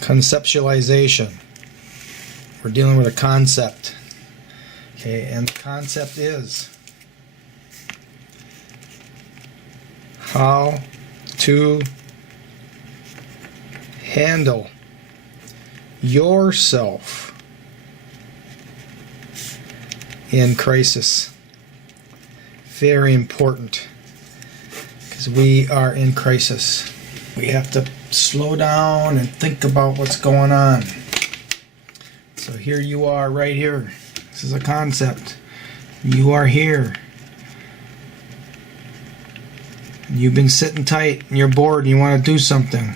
conceptualization. We're dealing with a concept. Okay, and the concept is how to handle yourself in crisis. Very important, because we are in crisis. We have to slow down and think about what's going on. So here you are right here. This is a concept. You are here. You've been sitting tight and you're bored and you want to do something.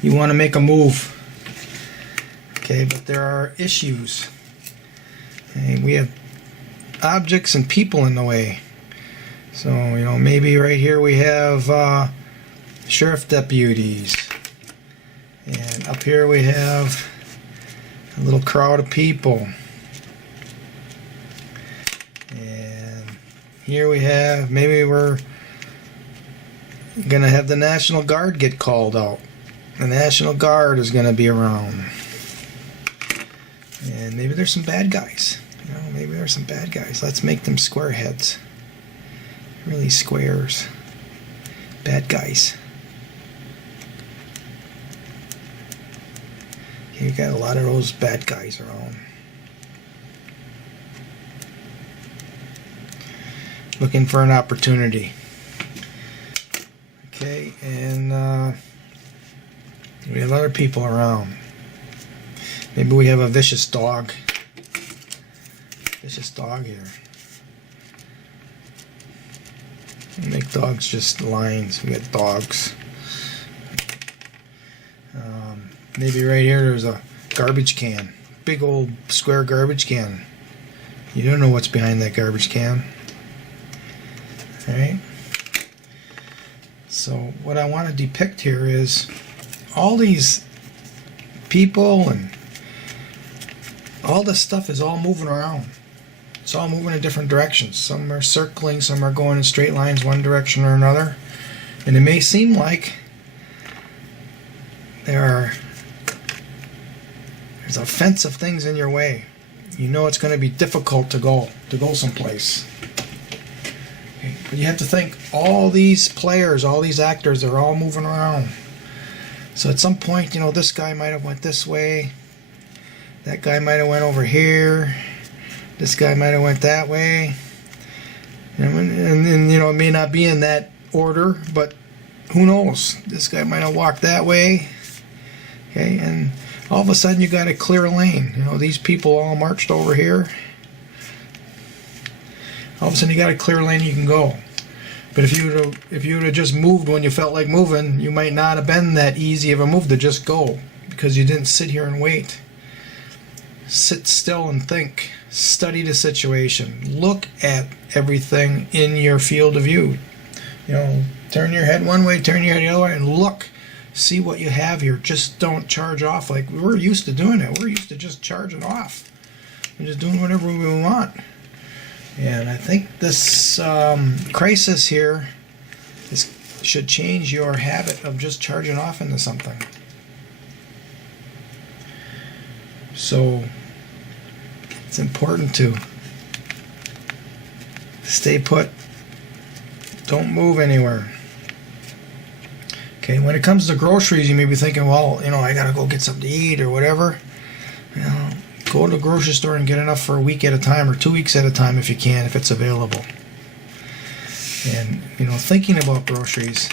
You want to make a move. Okay, but there are issues. Okay, we have objects and people in the way. So, you know, maybe right here we have sheriff deputies. And up here we have a little crowd of people. And here we have, maybe we're going to have the National Guard get called out. The National Guard is going to be around. And maybe there's some bad guys. You know, maybe there's some bad guys. Let's make them square heads. Really squares. Bad guys. Okay, you got a lot of those bad guys around. Looking for an opportunity. Okay, and we have other people around. Maybe we have a vicious dog. Vicious dog here. We make dogs just lines. We got dogs. Maybe right here there's a garbage can. Big old square garbage can. You don't know what's behind that garbage can. Alright? So what I want to depict here is all these people and all this stuff is all moving around. It's all moving in different directions. Some are circling, some are going in straight lines one direction or another. And it may seem like there's a fence of things in your way. You know it's going to be difficult to go someplace. Okay. But you have to think, all these players, all these actors, they're all moving around. So at some point, you know, this guy might have went this way. That guy might have went over here. This guy might have went that way. And you know, it may not be in that order, but who knows? This guy might have walked that way. Okay, and all of a sudden you got a clear lane. You know, these people all marched over here. All of a sudden you got a clear lane you can go. But if you would have just moved when you felt like moving, you might not have been that easy of a move to just go, because you didn't sit here and wait. Sit still and think. Study the situation. Look at everything in your field of view. You know, turn your head one way, turn your head the other way, and look. See what you have here. Just don't charge off like we're used to doing it. We're used to just charging off and just doing whatever we want. And I think this crisis here should change your habit of just charging off into something. So it's important to stay put. Don't move anywhere. Okay, when it comes to groceries, you may be thinking, well, you know, I gotta go get something to eat or whatever. You know, go to the grocery store and get enough for a week at a time or 2 weeks at a time if you can, if it's available. And, you know, thinking about groceries,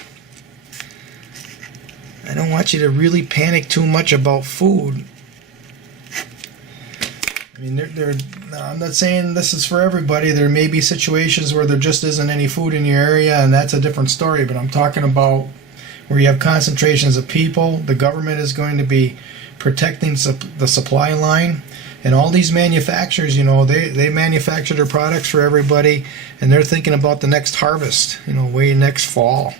I don't want you to really panic too much about food. I mean, I'm not saying this is for everybody. There may be situations where there just isn't any food in your area, and that's a different story. But I'm talking about where you have concentrations of people. The government is going to be protecting the supply line. And all these manufacturers, you know, they manufacture their products for everybody, and they're thinking about the next harvest, you know, way next fall.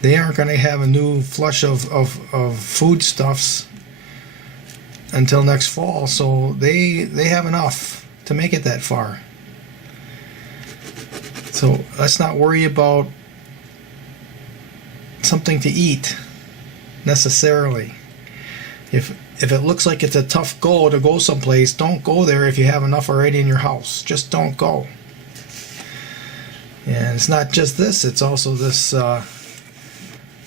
They aren't going to have a new flush of foodstuffs until next fall, so they have enough to make it that far. So let's not worry about something to eat. necessarily. If it looks like it's a tough go to go someplace, don't go there if you have enough already in your house. Just don't go. And it's not just this, it's also this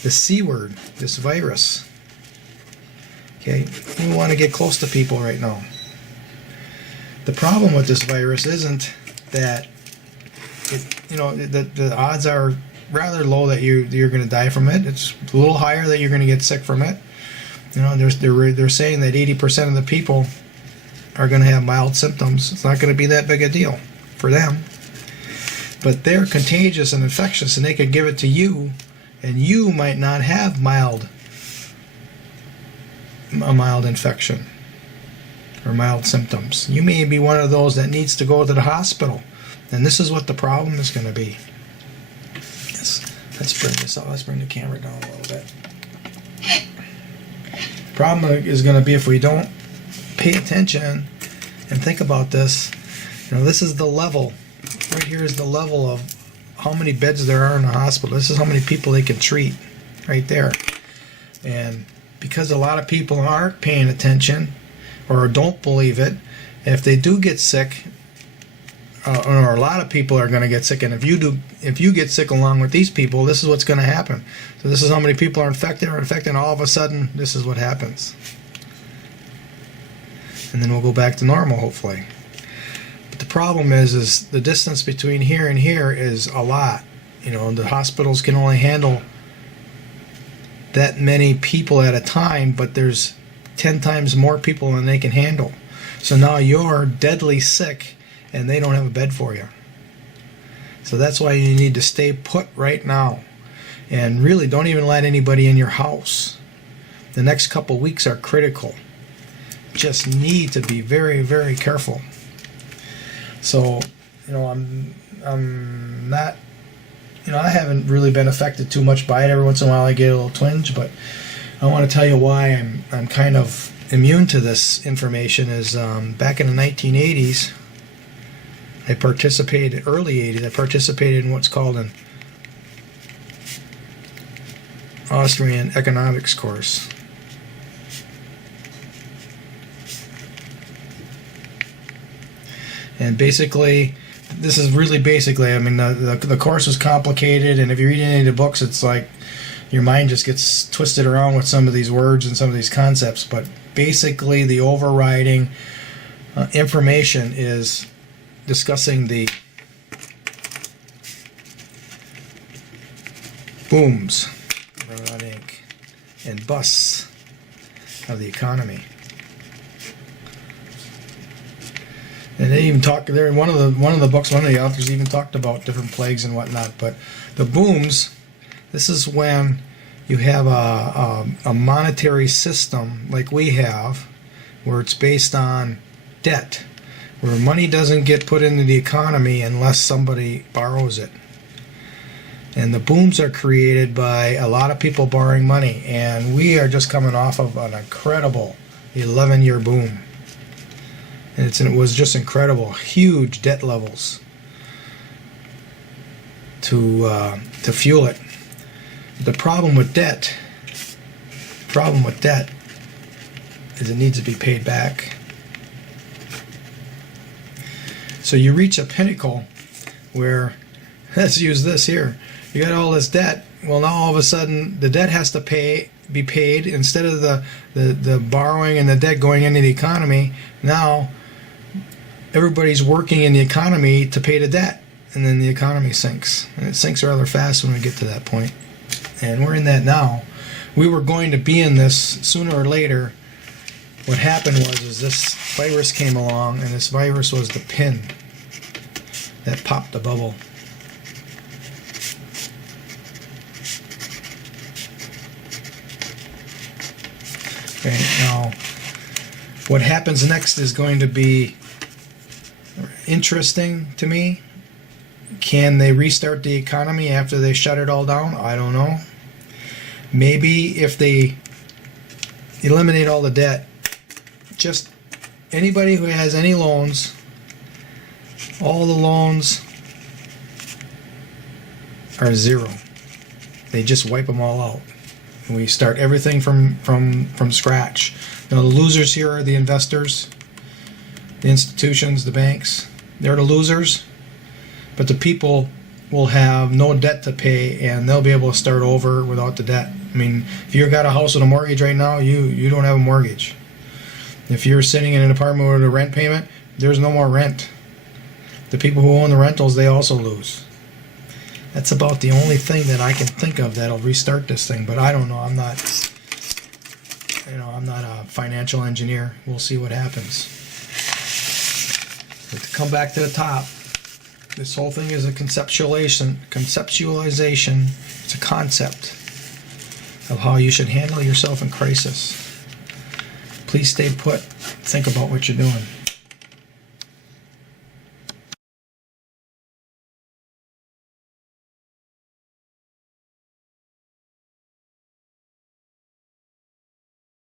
C word, this virus. Okay, we want to get close to people right now. The problem with this virus isn't that the odds are rather low that you're going to die from it. It's a little higher that you're going to get sick from it. They're saying that 80% of the people are going to have mild symptoms. It's not going to be that big a deal for them. But they're contagious and infectious, and they could give it to you, and you might not have a mild infection or mild symptoms. You may be one of those that needs to go to the hospital, and this is what the problem is going to be. Let's bring this up. Let's bring the camera down a little bit. Problem is going to be if we don't pay attention and think about this. This is the level. Right here is the level of how many beds there are in the hospital. This is how many people they can treat right there. And because a lot of people aren't paying attention or don't believe it, if they do get sick, or a lot of people are going to get sick, and if you get sick along with these people, this is what's going to happen. So this is how many people are infected, and all of a sudden, this is what happens. And then we'll go back to normal, hopefully. But the problem is the distance between here and here is a lot. The hospitals can only handle that many people at a time, but there's 10 times more people than they can handle. So now you're deadly sick, and they don't have a bed for you. So that's why you need to stay put right now. And really, don't even let anybody in your house. The next couple weeks are critical. Just need to be very, very careful. So, I'm not, I haven't really been affected too much by it. Every once in a while I get a little twinge, but I want to tell you why I'm kind of immune to this information is back in the 1980s, early 80s, I participated in what's called an Austrian economics course. And basically, this is really basically, the course was complicated, and if you read any of the books, it's like your mind just gets twisted around with some of these words and some of these concepts. But basically, the overriding information is discussing the booms and busts of the economy. And they even talk there. One of the books, one of the authors even talked about different plagues and whatnot. But the booms, this is when you have a monetary system like we have, where it's based on debt, where money doesn't get put into the economy unless somebody borrows it. And the booms are created by a lot of people borrowing money, and we are just coming off of an incredible 11-year boom. And it was just incredible, huge debt levels to fuel it. The problem with debt is it needs to be paid back. So you reach a pinnacle where, let's use this here. You got all this debt. Well, now all of a sudden the debt has to be paid instead of the borrowing and the debt going into the economy. Now everybody's working in the economy to pay the debt, and then the economy sinks. And it sinks rather fast when we get to that point. And we're in that now. We were going to be in this sooner or later. What happened was this virus came along, and this virus was the pin that popped the bubble. Okay, now what happens next is going to be interesting to me. Can they restart the economy after they shut it all down? I don't know. Maybe if they eliminate all the debt, just anybody who has any loans, all the loans are zero. They just wipe them all out. And we start everything from scratch. Now the losers here are the investors, the institutions, the banks. They're the losers, but the people will have no debt to pay, and they'll be able to start over without the debt. I mean, if you've got a house with a mortgage right now, you don't have a mortgage. If you're sitting in an apartment with a rent payment, there's no more rent. The people who own the rentals, they also lose. That's about the only thing that I can think of that'll restart this thing, but I don't know. I'm not a financial engineer. We'll see what happens. But to come back to the top, this whole thing is a conceptualization. It's a concept of how you should handle yourself in crisis. Please stay put. Think about what you're doing.